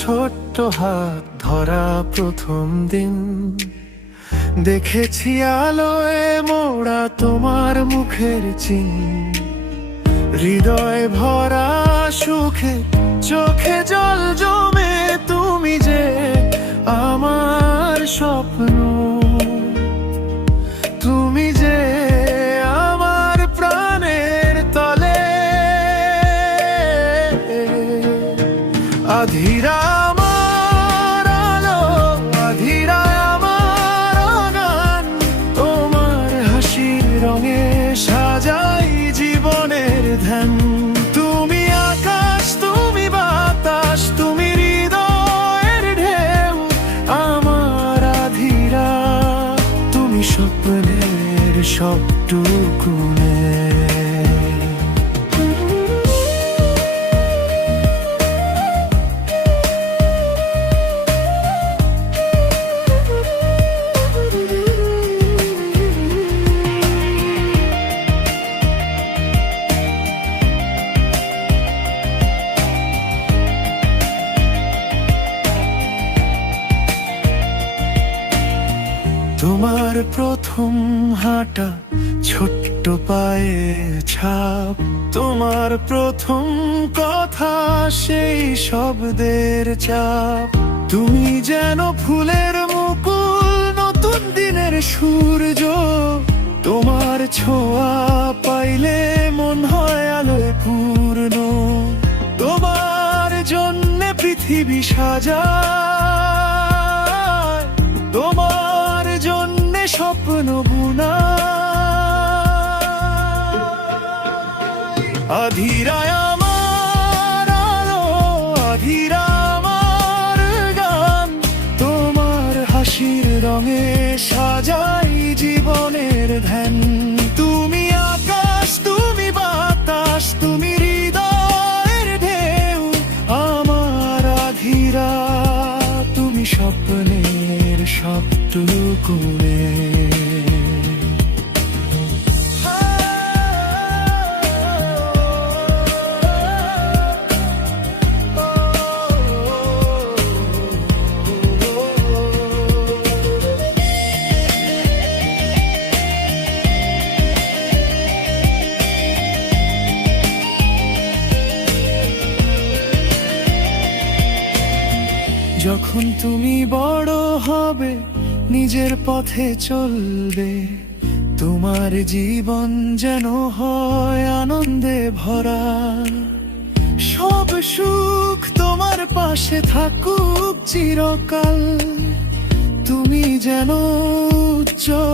ছোট্ট হাত ধরা প্রথম দিন, দেখেছি আলোয় মোড়া তোমার মুখের চিহ্ন। হৃদয় ভরা সুখে চোখে জল জমে, তুমি যে আমার স্বপ্ন, তুমি যে আমার প্রাণের তলে। আধিরা আমার আলো, আধিরা আমার গান, তোমার হাসির রঙে সাজাই জীবনের ধ্যান। তুমি আকাশ, তুমি বাতাস, তুমি হৃদয়ের ঢেউ, আমার আধিরা, তুমি স্বপ্নের সবটুকু। তোমার প্রথম হাঁটা, ছোট্ট পায়ে ছাপ, তোমার প্রথম কথা, সেই শব্দের চাপ। তুমি যেন ফুলের মুকুল, নতুন দিনের সূর্য, তোমার ছোঁয়া পাইলে মন হয় আলোয় পূর্ণ। তোমার জন্যে পৃথিবী সাজায়, তোমার জন্যে স্বপ্ন বুনা। আধিরায় আমার আলো, আধিরা আমার গান, তোমার হাসির রঙে সাজাই জীবনের ধ্যান। তুমি আকাশ, তুমি বাতাস, তুমি হৃদয়ের ঢেউ, আমার আধিরা, তুমি স্বপ্নের সবটুকু। যখন তুমি বড় হবে, নিজের পথে চলবে, তোমার জীবন যেন হয় আনন্দে ভরা। সব সুখ তোমার পাশে থাকুক চিরকাল, তুমি যেন উজ্জ্বল